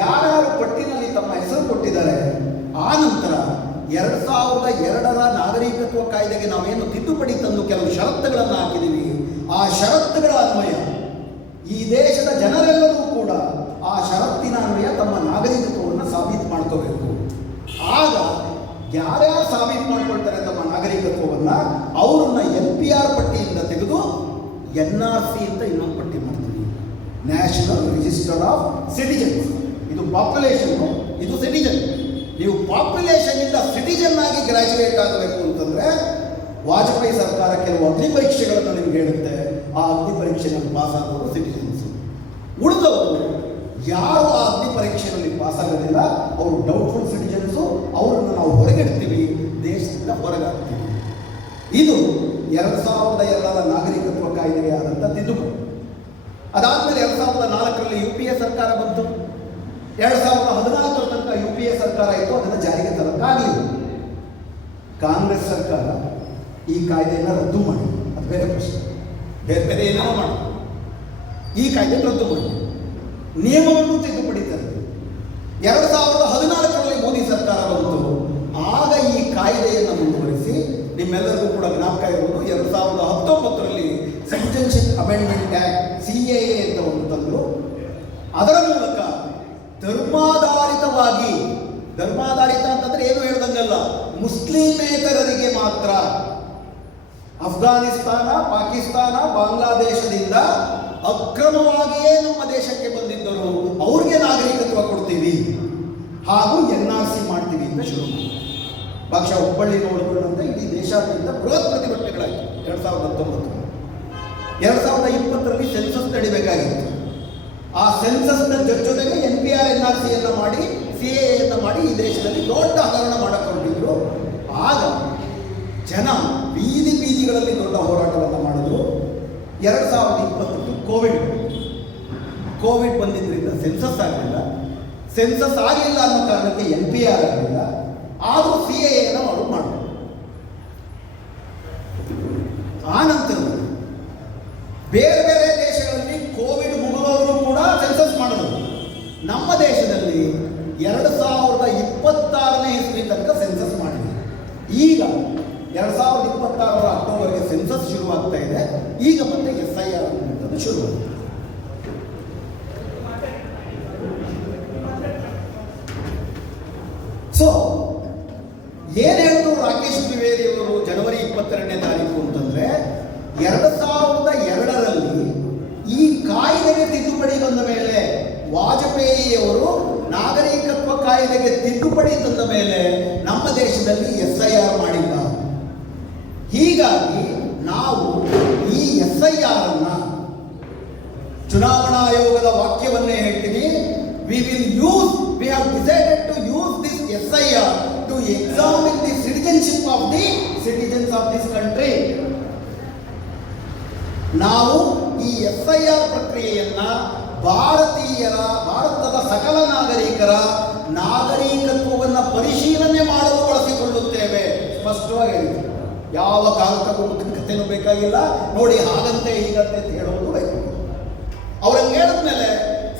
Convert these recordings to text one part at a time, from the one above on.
ಯಾರ್ಯಾರು ಪಟ್ಟಿನಲ್ಲಿ ತಮ್ಮ ಹೆಸರು ಕೊಟ್ಟಿದ್ದಾರೆ, ಆ ನಂತರ 2002ರ ನಾಗರಿಕತ್ವ ಕಾಯ್ದೆಗೆ ನಾವೇನು ತಿದ್ದುಪಡಿ ತಂದು ಕೆಲವು ಷರತ್ತುಗಳನ್ನು ಹಾಕಿದ್ದೀವಿ, ಆ ಷರತ್ತುಗಳ ಅನ್ವಯ ಈ ದೇಶದ ಜನರೆಲ್ಲರೂ ಕೂಡ ಆ ಷರತ್ತಿನ ಅನ್ವಯ ತಮ್ಮ ನಾಗರಿಕತ್ವವನ್ನು ಸಾಬೀತು ಮಾಡ್ಕೋಬೇಕು. ಆಗ ಯಾರ್ಯಾರು ಸಾಬೀತು ಮಾಡ್ಕೊಳ್ತಾರೆ ತಮ್ಮ ನಾಗರಿಕತ್ವವನ್ನು, ಅವರನ್ನ NPR ಪಟ್ಟಿಯಿಂದ ತೆಗೆದು NRC ಅಂತ ಇನ್ನೊಂದು ಪಟ್ಟಿ ಮಾಡ್ತೀವಿ, ನ್ಯಾಷನಲ್ ರಿಜಿಸ್ಟರ್ ಆಫ್ ಸಿಟಿಜನ್ಸ್. ಇದು ಪಾಪ್ಯುಲೇಷನ್, ಇದು ಸಿಟಿಜನ್. ನೀವು ಪಾಪ್ಯುಲೇಷನ್ ಇಂದ ಸಿಟಿಜನ್ ಆಗಿ ಗ್ರಾಜ್ಯುಯೇಟ್ ಆಗಬೇಕು ಅಂತಂದ್ರೆ ವಾಜಪೇಯಿ ಸರ್ಕಾರ ಕೆಲವು ಅಗ್ನಿ ಪರೀಕ್ಷೆಗಳನ್ನು ನಿಮ್ಗೆ ಹೇಳುತ್ತೆ. ಆ ಅಗ್ನಿ ಪರೀಕ್ಷೆಯಲ್ಲಿ ಪಾಸ್ ಆಗೋರು ಸಿಟಿಜನ್ಸ್. ಉಳಿದವರು ಯಾರು ಆ ಅಗ್ನಿ ಪರೀಕ್ಷೆಯಲ್ಲಿ ಪಾಸ್ ಆಗೋದಿಲ್ಲ ಅವರು ಡೌಟ್ಫುಲ್ ಸಿಟಿಜನ್ಸು, ಅವರನ್ನು ನಾವು ಹೊರಗಿಡ್ತೀವಿ, ದೇಶದಿಂದ ಹೊರಗಾಗ್ತೀವಿ. ಇದು 2002ರ ನಾಗರಿಕತ್ವ ಕಾಯ್ದೆಗೆ ಆದಂಥ ತಿದ್ದುಪಡಿ. ಅದಾದಮೇಲೆ 2004ರಲ್ಲಿ UPA ಸರ್ಕಾರ ಬಂತು. 2014ರ ತನಕ UPA ಸರ್ಕಾರ ಇತ್ತು, ಅದನ್ನು ಜಾರಿಗೆ ತರಕ್ಕಾಗಲಿಲ್ಲ. ಕಾಂಗ್ರೆಸ್ ಸರ್ಕಾರ ಈ ಕಾಯ್ದೆಯನ್ನು ರದ್ದು ಮಾಡಿ, ಅದು ಬೇರೆ ಪ್ರಶ್ನೆ, ಬೇರೆ ಏನೋ ಮಾಡಿ ಈ ಕಾಯ್ದೆ ರದ್ದು ಮಾಡಿ ನಿಯಮವನ್ನು ತಿದ್ದುಪಡಿ ತರಲಿ. 2014ರಲ್ಲಿ ಮೋದಿ ಸರ್ಕಾರ ಬಂತು. ಆಗ ಈ ಕಾಯ್ದೆಯನ್ನು ಮುಂದುವರಿಸಿ ನಿಮ್ಮೆಲ್ಲರಿಗೂ ಕೂಡ ಜ್ಞಾಪಕ ಇರುವುದು 2019ರಲ್ಲಿ ಸಿಟಿಜನ್ಶಿಪ್ ಅಮೆಂಡ್ಮೆಂಟ್ ಆಕ್ಟ್ CAA ಅಂತ ಒಂದು ತಂದರು. ಅದರ ಮೂಲಕ ಧರ್ಮಾಧಾರಿತವಾಗಿ, ಧರ್ಮಾಧಾರಿತ ಅಂತಂದ್ರೆ ಏನು ಹೇಳ್ದಂಗಲ್ಲ, ಮುಸ್ಲಿಮೇತರರಿಗೆ ಮಾತ್ರ ಅಫ್ಘಾನಿಸ್ತಾನ, ಪಾಕಿಸ್ತಾನ, ಬಾಂಗ್ಲಾದೇಶದಿಂದ ಅಕ್ರಮವಾಗಿಯೇ ನಮ್ಮ ದೇಶಕ್ಕೆ ಬಂದಿದ್ದರು ಅವ್ರಿಗೆ ನಾಗರಿಕತ್ವ ಕೊಡ್ತೀವಿ, ಹಾಗೂ NRC ಮಾಡ್ತೀವಿ ಅಂತ ಶುರು ಮಾಡಿ. ಬಹುಶಃ ಹುಬ್ಬಳ್ಳಿ ನೋಡಿಕೊಂಡಂತೆ ಇಡೀ ದೇಶಾದ್ಯಂತ ಬೃಹತ್ ಪ್ರತಿಭಟನೆಗಳಾಯಿತು. 2019 2020ರಲ್ಲಿ ಸೆನ್ಸಸ್ ನಡಿಬೇಕಾಗಿತ್ತು. ಆ ಸೆನ್ಸಸ್ನ ಜೊತೆಗೆ NPR NRCಯನ್ನು ಮಾಡಿ CAAಯನ್ನು ಮಾಡಿ ಈ ದೇಶದಲ್ಲಿ ದೊಡ್ಡ ಹಗರಣ ಮಾಡಕೊಂಡಿದ್ರು. ಆಗ ಜನ ಬೀದಿ ಬೀದಿಗಳಲ್ಲಿ ದೊಡ್ಡ ಹೋರಾಟವನ್ನು ಮಾಡಿದ್ರು. 2020 ಕೋವಿಡ್ ಬಂದಿದ್ದರಿಂದ ಸೆನ್ಸಸ್ ಆಗಲಿಲ್ಲ. ಸೆನ್ಸಸ್ ಆಗಲಿಲ್ಲ ಅನ್ನೋ ಕಾರಣಕ್ಕೆ NPR ಆಗಲಿಲ್ಲ. ಆದರೂ CAAಯನ್ನು ಅವರು ಮಾಡಿದ್ರು. ಆ ನಂತರ ಬೇರೆ ಬೇರೆ ದೇಶಗಳಲ್ಲಿ ಕೋವಿಡ್ ಮುಗಿದವರು ಕೂಡ ಸೆನ್ಸಸ್ ಮಾಡಿದ್ರು. ನಮ್ಮ ದೇಶದಲ್ಲಿ 2026ನೇ ಇಸ್ವಿ ತನಕ ಸೆನ್ಸಸ್ ಮಾಡಿದೆ. ಈಗ 2026ರ ಅಕ್ಟೋಬರ್ಗೆ ಸೆನ್ಸಸ್ ಶುರುವಾಗ್ತಾ ಇದೆ. ಈಗ ಮತ್ತೆ SIR ಅನ್ನುವಂಥದ್ದು ಶುರುವಾಗಿದೆ. ಸೊ ಏನು ಹೇಳಿದ್ರು ರಾಕೇಶ್ ದ್ವಿವೇದಿ ಅವರು ಜನವರಿ 22ನೇ ತಾರೀಕು ಅಂತಂದ್ರೆ 2002ರಲ್ಲಿ ಈ ಕಾಯ್ದೆಗೆ ತಿದ್ದುಪಡಿ ಬಂದ ಮೇಲೆ, ವಾಜಪೇಯಿಯವರು ನಾಗರಿಕತ್ವ ಕಾಯ್ದೆಗೆ ತಿದ್ದುಪಡಿ ತಂದ ಮೇಲೆ ನಮ್ಮ ದೇಶದಲ್ಲಿ SIR ಮಾಡಿಲ್ಲ. ಹೀಗಾಗಿ ನಾವು ಈ SIR ಅನ್ನ, ಚುನಾವಣಾ ಆಯೋಗದ ವಾಕ್ಯವನ್ನೇ ಹೇಳ್ತೀನಿ, we have decided to use this SIR to examine the citizenship of the citizens of this country. ನಾವು ಈ SIR ಪ್ರಕ್ರಿಯೆಯನ್ನ ಭಾರತದ ಸಕಲ ನಾಗರಿಕರ ನಾಗರಿಕತ್ವವನ್ನು ಪರಿಶೀಲನೆ ಮಾಡಲು ಬಳಸಿಕೊಳ್ಳುತ್ತೇವೆ. ಸ್ಪಷ್ಟವಾಗಿ ಹೇಳಿದೆ. ಯಾವ ಕಥೆನೂ ಬೇಕಾಗಿಲ್ಲ. ನೋಡಿ ಹಾಗಂತೆ ಹೀಗಂತೆ ಅಂತ ಹೇಳೋದು ಬೇಕು. ಅವ್ರಂಗೆ ಹೇಳಿದ್ಮೇಲೆ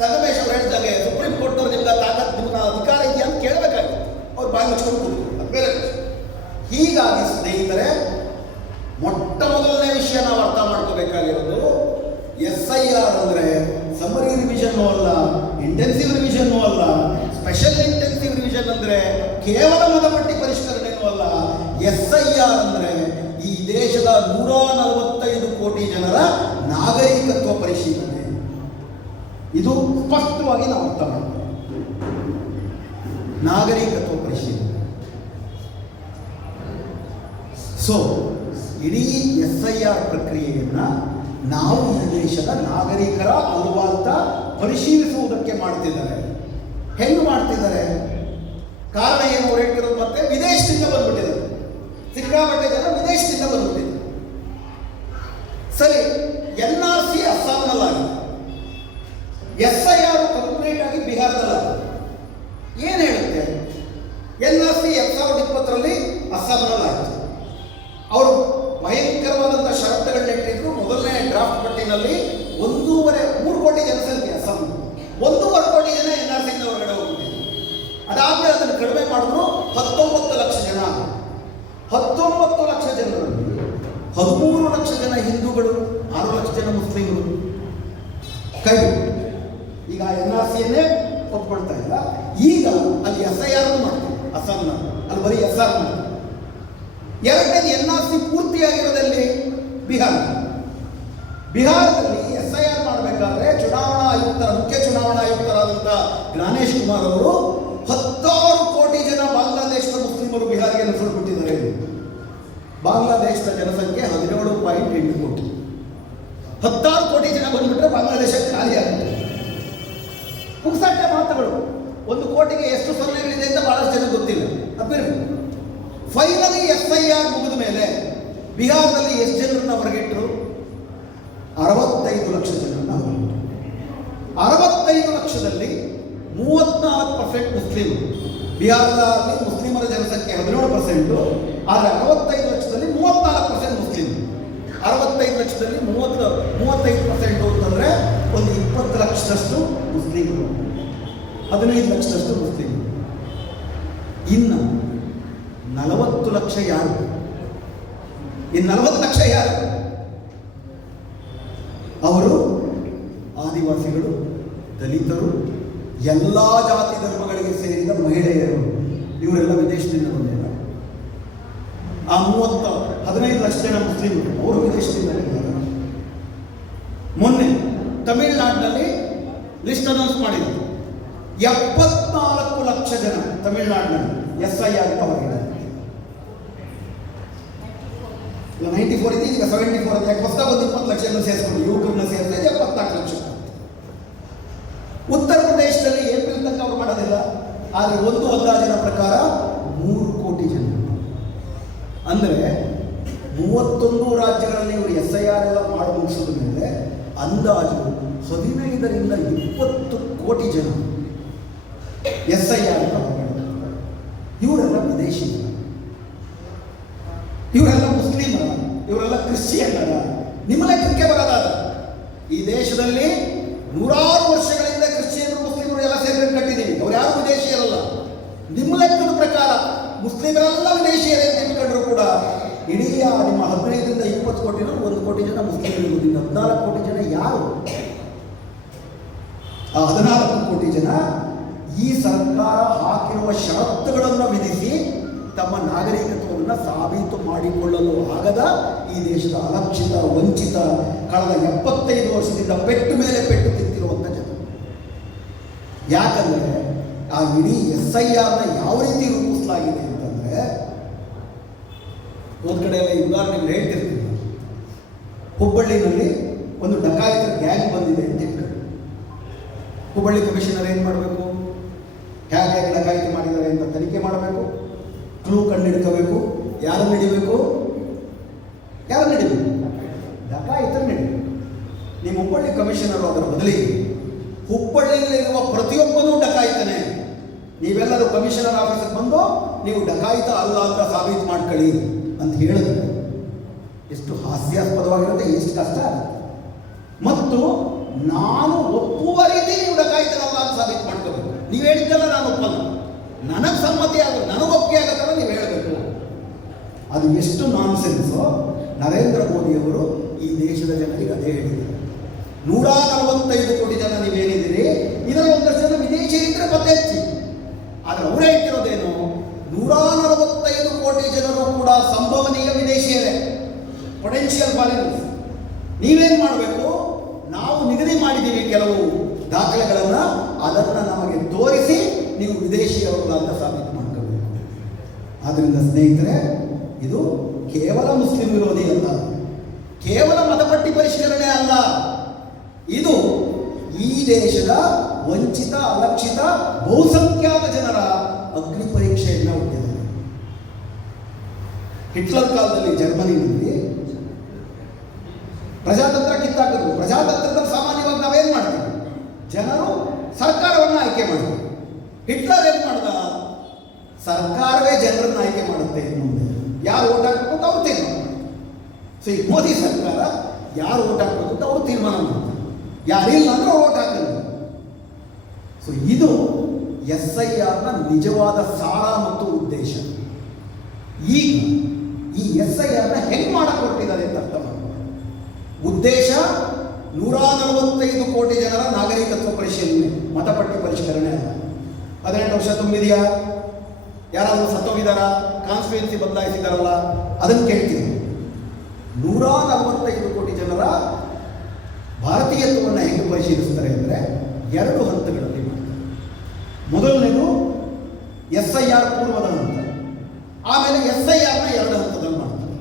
ಸಂಗಮೇಶ್ ಅವ್ರು ಹೇಳಿದಾಗೆ ಸುಪ್ರೀಂ ಕೋರ್ಟ್ನವ್ರು ನಿಮ್ಗೆ ತಾಕತ್, ನಿಮ್ಗೆ ಅಧಿಕಾರ ಇದೆಯಾ ಅಂತ ಕೇಳಬೇಕಾಗಿತ್ತು. ಅವ್ರು ಬಾಯಿ ಮುಚ್ಕೊಂಡು ಕೂತ್ಕೊಂಡು ಬೇರೆ. ಹೀಗಾಗಿ ಸ್ನೇಹಿತರೆ, ಮೊಟ್ಟ ಮೊದಲನೇ ವಿಷಯ ನಾವು ಅರ್ಥ ಮಾಡ್ಕೋಬೇಕಾಗಿರೋದು, SIR ಅಂದರೆ ಸಮರಿ ರಿವಿಷನ್ ಅಲ್ಲ, ಇಂಟೆನ್ಸಿವ್ ರಿವಿಷನ್ ಅಲ್ಲ, ಸ್ಪೆಷಲ್ ಇಂಟೆನ್ಸಿವ್ ರಿವಿಷನ್ ಅಂದರೆ ಕೇವಲ ಮತಪಟ್ಟಿ ಪರಿಷ್ಕರಣೆಯೂ ಅಲ್ಲ. SIR ಅಂದರೆ ಈ ದೇಶದ 145 ಕೋಟಿ ಜನರ ನಾಗರಿಕತ್ವ ಪರಿಶೀಲನೆ. ಇದು ಸ್ಪಷ್ಟವಾಗಿ ನಾವು ಅರ್ಥ ಮಾಡ್ತೀವಿ. ನಾಗರಿಕತ್ವ ಪರಿಶೀಲನೆ. ಸೊ ಇಡೀ SIR ಪ್ರಕ್ರಿಯೆಯನ್ನ ನಾವು ಈ ದೇಶದ ನಾಗರಿಕರ ಅಲ್ವಾ ಅಂತ ಪರಿಶೀಲಿಸುವುದಕ್ಕೆ ಮಾಡ್ತಿದ್ದಾರೆ. ಹೆಂಗೆ ಮಾಡ್ತಿದ್ದಾರೆ? ಕಾರಣ ಏನು? ಅವ್ರು ಹೇಳ್ತಿರೋದು ಮತ್ತೆ ವಿದೇಶದಿಂದ ಬಂದ್ಬಿಟ್ಟಿದ್ದಾರೆ. ಸಿಕ್ಕಾಪಟ್ಟೆ ಜನ ವಿದೇಶದಿಂದ ಬಂದ್ಬಿಟ್ಟಿದ್ದಾರೆ. ಸರಿ, NRC ಅಸ್ಸಾಂನಲ್ಲಾಗಿದೆ, SIR ಕಂಪ್ಲೀಟ್ ಆಗಿ ಬಿಹಾರದಲ್ಲಾಗಿದೆ. ಏನು ಹೇಳುತ್ತೆ? NRC 2020ರಲ್ಲಿ ಅಸ್ಸಾಂನಲ್ಲಾಯಿತು. ಅವರು ಭಯಂಕರವಾದಂಥ ಷರತ್ತುಗಳನ್ನ ಇಟ್ಟಿದ್ರು. ಮೊದಲನೇ ಡ್ರಾಫ್ಟ್ ಪಟ್ಟಿನಲ್ಲಿ 3 ಕೋಟಿ ಜನಸಂಖ್ಯೆ ಅಸ್ಸಾಂ, 1.25 ಕೋಟಿ ಜನ NRCಯಿಂದ ಹೊರಗಡೆ ಮಾಡಿದ್ರು 19 ಲಕ್ಷ ಜನ. 19 ಲಕ್ಷ ಜನರಲ್ಲಿ 13 ಲಕ್ಷ ಜನ ಹಿಂದೂಗಳು, 6 ಲಕ್ಷ ಜನ ಮುಸ್ಲಿಮರು. ಕೈ ಈಗ NRCಯನ್ನೇ ಒಪ್ಕೊಳ್ತಾ ಇಲ್ಲ. ಈಗ ಅಲ್ಲಿ SIR ಮಾಡ್ತಾರೆ ಅಸ್ಸಾಂನ, ಅಲ್ಲಿ ಬರೀ SR ಮಾಡ್ತಾರೆ. ಎರಡನೇದು NRC ಪೂರ್ತಿಯಾಗಿರೋದಲ್ಲಿ ಬಿಹಾರದಲ್ಲಿ SIR ಮಾಡಬೇಕಾದ್ರೆ ಚುನಾವಣಾ ಆಯುಕ್ತರ, ಮುಖ್ಯ ಚುನಾವಣಾ ಆಯುಕ್ತರಾದಂಥ ಜ್ಞಾನೇಶ್ ಕುಮಾರ್ ಅವರು 16 ಕೋಟಿ ಜನ ಬಾಂಗ್ಲಾದೇಶದ ಮುಸ್ಲಿಮರು ಬಿಹಾರಿಗೆ ನುಸುಳಿಬಿಟ್ಟಿದ್ದಾರೆ. ಬಾಂಗ್ಲಾದೇಶದ ಜನಸಂಖ್ಯೆ 17.8 ಕೋಟಿ. 16 ಕೋಟಿ ಜನ ಬಂದ್ಬಿಟ್ರೆ ಬಾಂಗ್ಲಾದೇಶ ಖಾಲಿ ಆಗುತ್ತೆ. ಪುಕ್ಸಾಟೆ ಮಾತುಗಳು. 1 ಕೋಟಿಗೆ ಎಷ್ಟು ಸೊನ್ನೆಗಳಿದೆ ಅಂತ ಬಹಳಷ್ಟು ಜನ ಗೊತ್ತಿಲ್ಲ. ಅದ್ಬಿಡಿ, ಫೈನಲಿ SIR ಮುಗಿದ ಮೇಲೆ ಬಿಹಾರದಲ್ಲಿ ಎಷ್ಟು ಜನರನ್ನ ಹೊರಗಿಟ್ಟರು? 65 ಲಕ್ಷ ಜನರನ್ನ ಹೊರಗಿಟ್ಟರು. 65 ಲಕ್ಷದಲ್ಲಿ 34% ಮುಸ್ಲಿಂ. ಬಿಹಾರದಲ್ಲಿ ಮುಸ್ಲಿಮರ ಜನಸಂಖ್ಯೆ 17%, ಆದರೆ 65 ಲಕ್ಷದಲ್ಲಿ 34% ಮುಸ್ಲಿಂ. 65 ಲಕ್ಷದಲ್ಲಿ 35% ಅಂತಂದರೆ ಒಂದು 20 ಲಕ್ಷದಷ್ಟು ಮುಸ್ಲಿಮರು, 15 ಲಕ್ಷದಷ್ಟು ಮುಸ್ಲಿಮರು. ಇನ್ನು 40 ಲಕ್ಷ ಯಾರು? ಇನ್ನು 40 ಲಕ್ಷ ಯಾರು? ಅವರು ಆದಿವಾಸಿಗಳು, ದಲಿತರು, ಎಲ್ಲ ಜಾತಿ ಧರ್ಮಗಳಿಗೆ ಸೇರಿದ ಮಹಿಳೆಯರು. ಇವರೆಲ್ಲ ವಿದೇಶದಿಂದ ಬಂದಿದ್ದಾರೆ. ಆ 15 ಲಕ್ಷ ಜನ ಮುಸ್ಲಿಮರು, ಅವರು ವಿದೇಶದಿಂದ ಬಂದಿದ್ದಾರೆ. ಮೊನ್ನೆ ತಮಿಳುನಾಡಿನಲ್ಲಿ ಲಿಸ್ಟ್ ಅನೌನ್ಸ್ ಮಾಡಿದರು. 74 ಲಕ್ಷ ಜನ ತಮಿಳುನಾಡಿನಲ್ಲಿ SIR ಹೊರಗಿದೆ. 94 ಇದೆ, ಈಗ 74 ಇದೆ. ಯಾಕೆ ಹೊಸದಾಗಿ ಒಂದು 20 ಲಕ್ಷ ಸೇರಿಸ್ಕೊಂಡು ಯುವಕರನ್ನ ಸೇರಿಸಿದ್ರೆ 74 ಲಕ್ಷ. ಉತ್ತರ ಪ್ರದೇಶದಲ್ಲಿ ಏಪ್ರಿಲ್ ತನಕ ಅವರು ಮಾಡೋದಿಲ್ಲ, ಆದರೆ ಒಂದು ಅಂದಾಜಿನ ಪ್ರಕಾರ 3 ಕೋಟಿ ಜನ. ಅಂದರೆ 31 ರಾಜ್ಯಗಳಲ್ಲಿ ಇವರು SIR ಎಲ್ಲ ಮಾಡಿ ಮುಗಿಸಿದ ಮೇಲೆ ಅಂದಾಜು 15ರಿಂದ 20 ಕೋಟಿ ಜನ SIR ಇವರೆಲ್ಲ ವಿದೇಶಿಗರ, ಇವರೆಲ್ಲ ಮುಸ್ಲಿಮರ, ಇವರೆಲ್ಲ ಕ್ರಿಶ್ಚಿಯನ್ನರ. ನಿಮ್ಮ ಲೆಕ್ಕಕ್ಕೆ ಬರೋದಾದ ಈ ದೇಶದಲ್ಲಿ 100 ವರ್ಷಗಳಿಂದ ಕ್ರಿಶ್ಚಿಯನ್ನರು, ಮುಸ್ಲಿಮರು ಎಲ್ಲ ಸೇರಿ ಕಟ್ಟಿದ್ದೀವಿ. ಅವ್ರು ಯಾರು ವಿದೇಶಿಯರಲ್ಲ. ನಿಮ್ಮ ಲೆಕ್ಕದ ಪ್ರಕಾರ ಮುಸ್ಲಿಮರೆಲ್ಲ ವಿದೇಶಿಯರೇ ಅಂತ ಇಟ್ಕೊಂಡ್ರು ಕೂಡ ಇಡೀ ನಿಮ್ಮ 15ರಿಂದ 20 ಕೋಟಿ 1 ಕೋಟಿ ಜನ ಮುಸ್ಲಿಮರು. 14 ಕೋಟಿ ಜನ ಯಾರು? ಆ 14 ಕೋಟಿ ಜನ ಈ ಸರ್ಕಾರ ಹಾಕಿರುವ ಷರತ್ತುಗಳನ್ನು ವಿಧಿಸಿ ತಮ್ಮ ನಾಗರಿಕತ್ವವನ್ನು ಸಾಬೀತು ಮಾಡಿಕೊಳ್ಳಲು ಆಗದ ಈ ದೇಶದ ಅಲಕ್ಷಿತ, ವಂಚಿತ, ಕಳೆದ 75 ವರ್ಷದಿಂದ ಪೆಟ್ಟು ಮೇಲೆ ಪೆಟ್ಟು ತಿಂತಿರುವಂಥ ಜನ. ಯಾಕಂದರೆ ಆ ಇಡೀ SIRನ ಯಾವ ರೀತಿ ರೂಪಿಸಲಾಗಿದೆ ಅಂತಂದರೆ, ಒಂದು ಕಡೆ ಎಲ್ಲ ಉದಾಹರಣೆಗಳು ಹೇಳ್ತಿರ್ತೀವಿ. ಹುಬ್ಬಳ್ಳಿನಲ್ಲಿ ಒಂದು ಡಕಾಯಿತರ ಗ್ಯಾಂಗ್ ಬಂದಿದೆ ಅಂತ ಇಟ್ಕೊಂಡು ಹುಬ್ಬಳ್ಳಿ ಕಮಿಷನರ್ ಏನು ಮಾಡಬೇಕು? ಹೇಗೆ ಡಕಾಯಿತಿ ಮಾಡಿದ್ದಾರೆ ಅಂತ ತನಿಖೆ ಮಾಡಬೇಕು, ಕ್ಲೂ ಕಂಡುಹಿಡ್ಕೋಬೇಕು. ಯಾರನ್ನು ಹಿಡಿಬೇಕು? ಡಕಾಯಿತರ ಹಿಡಿಬೇಕು. ನಿಮ್ಮ ಹುಬ್ಬಳ್ಳಿ ಕಮಿಷನರು ಅದರ ಬದಲಿಗೆ ಹುಬ್ಬಳ್ಳಿಯಲ್ಲಿರುವ ಪ್ರತಿಯೊಬ್ಬನೂ ಡಕಾಯಿತನೇ, ನೀವೆಲ್ಲರೂ ಕಮಿಷನರ್ ಆಫೀಸಿಗೆ ಬಂದು ನೀವು ಡಕಾಯಿತ ಅಲ್ಲ ಅಂತ ಸಾಬೀತು ಮಾಡ್ಕೊಳ್ಳಿ ಅಂತ ಹೇಳಿದ್ರೆ ಎಷ್ಟು ಹಾಸ್ಯಾಸ್ಪದವಾಗಿರುತ್ತೆ, ಎಷ್ಟು ಕಷ್ಟ ಆಗುತ್ತೆ. ಮತ್ತು ನಾನು ಒಪ್ಪುವ ರೀತಿ ನೀವು ಡಕಾಯಿತನಲ್ಲ ಅಂತ ಸಾಬೀತು ಮಾಡ್ಕೋಬೇಕು. ನೀವು ಹೇಳಿದ್ದಲ್ಲ ನಾನು ಒಪ್ಪಲ್ಲ, ನನಗೆ ಸಮ್ಮತಿ ಆಗ, ನನಗೆ ಒಪ್ಪಿಗೆ ಆಗತ್ತಲ್ಲ ನೀವು ಹೇಳಬೇಕು. ಅದು ಎಷ್ಟು ನಾನ್ಸೆನ್ಸು. ನರೇಂದ್ರ ಮೋದಿಯವರು ಈ ದೇಶದ ಜನರಿಗೆ ಅದೇ ಹೇಳಿದ್ದಾರೆ. 145 ಕೋಟಿ ಜನ ನೀವೇನಿದ್ದೀರಿ, ಇದರಲ್ಲಿ ಒಂದಷ್ಟು ಜನ ವಿದೇಶಿಯರಿದ್ದರೆ ಪತ್ತೆ ಹಚ್ಚಿ. ಆದರೆ ಅವರು ಹೇಳ್ತಿರೋದೇನು? 145 ಕೋಟಿ ಜನರು ಕೂಡ ಸಂಭವನೀಯ ವಿದೇಶಿಯರೇ, ಪೊಟೆನ್ಷಿಯಲ್ ಫಾರಿನರ್ಸ್. ನೀವೇನು ಮಾಡಬೇಕು? ನಾವು ನಿಗದಿ ಮಾಡಿದ್ದೀವಿ ಕೆಲವು ದಾಖಲೆಗಳನ್ನು, ಅದನ್ನು ನಮಗೆ ತೋರಿಸಿ ನೀವು ವಿದೇಶಿಯವರಲ್ಲ ಅಂತ ಸಾಬೀತು ಮಾಡ್ಕೋಬೇಕು. ಆದ್ದರಿಂದ ಸ್ನೇಹಿತರೆ, ಇದು ಕೇವಲ ಮುಸ್ಲಿಂ ವಿರೋಧಿ ಅಲ್ಲ, ಕೇವಲ ಮತಪಟ್ಟಿ ಪರಿಷ್ಕರಣೆ ಅಲ್ಲ, ಇದು ಈ ದೇಶದ ವಂಚಿತ, ಅಲಕ್ಷಿತ, ಬಹುಸಂಖ್ಯಾತ ಜನರ ಅಗ್ನಿ ಪರೀಕ್ಷೆಯನ್ನು ಹುಟ್ಟಿದೆ. ಹಿಟ್ಲರ್ ಕಾಲದಲ್ಲಿ ಜರ್ಮನಿಯಲ್ಲಿ ಪ್ರಜಾತಂತ್ರ ಕಿತ್ತಾಕಿದ್ರು. ಪ್ರಜಾತಂತ್ರದಲ್ಲಿ ಸಾಮಾನ್ಯವಾಗಿ ನಾವೇನು ಮಾಡ್ತೀವಿ? ಜನರು ಸರ್ಕಾರವನ್ನು ಆಯ್ಕೆ ಮಾಡ್ತೀವಿ. ಹಿಟ್ಲರ್ ಏನು ಮಾಡ್ದ? ಸರ್ಕಾರವೇ ಜನರನ್ನು ಆಯ್ಕೆ ಮಾಡುತ್ತೆ. ಮುಂದೆ ಯಾರು ಓಟ್ ಹಾಕಬೇಕು ಅಂತ ಅವ್ರು ತೀರ್ಮಾನ ಮಾಡ್ತಾರೆ. ಸೊ ಈ ಮೋದಿ ಸರ್ಕಾರ ಯಾರು ಓಟ್ ಹಾಕಬೇಕು ಅಂತ ಅವರು ತೀರ್ಮಾನ ಮಾಡ್ತಾರೆ. ಯಾರಿಲ್ಲ ಅಂದ್ರೆ ಓಟ್ ಹಾಕಲ್ಲ. ಸೊ ಇದು SIRನ ನಿಜವಾದ ಸಾರ ಮತ್ತು ಉದ್ದೇಶ. ಈಗ ಈ SIRನ ಹೆಂಗೆ ಮಾಡಕ್ಕೆ ಹೊರಟಿದ್ದಾರೆ ಅಂತ ಅರ್ಥ ಮಾಡ್ಕೊಳ್ಳಿ. ಉದ್ದೇಶ 145 ಕೋಟಿ ಜನರ ನಾಗರಿಕತ್ವ ಪರಿಶೀಲನೆ, ಮತಪಟ್ಟಿ ಪರಿಷ್ಕರಣೆ ಅಲ್ಲ. 18 ವರ್ಷ ತುಂಬಿದೆಯಾ, ಯಾರಾದರೂ ಸತ್ತೋಗಿದಾರಾ, ಕಾನ್ಸ್ಟಿಟ್ಯೂನ್ಸಿ ಬದಲಾಯಿಸಿದಾರಲ್ಲ, ಅದನ್ನು ಕೇಳ್ತೀವಿ. 145 ಕೋಟಿ ಜನರ ಭಾರತೀಯತ್ವವನ್ನು ಹೆಂಗೆ ಪರಿಶೀಲಿಸ್ತಾರೆ ಅಂದರೆ 2 ಹಂತಗಳಲ್ಲಿ ಮಾಡ್ತಾರೆ. ಮೊದಲನೇದು SIR ಪೂರ್ವದ ಹಂತ, ಆಮೇಲೆ SIRನ 2 ಹಂತದಲ್ಲಿ ಮಾಡ್ತಾರೆ.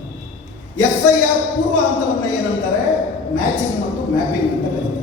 SIR ಪೂರ್ವ ಹಂತವನ್ನು ಏನಂತಾರೆ, ಮ್ಯಾಚಿಂಗ್ ಮತ್ತು ಮ್ಯಾಪಿಂಗ್ ಅಂತ ಕರೀತಾರೆ.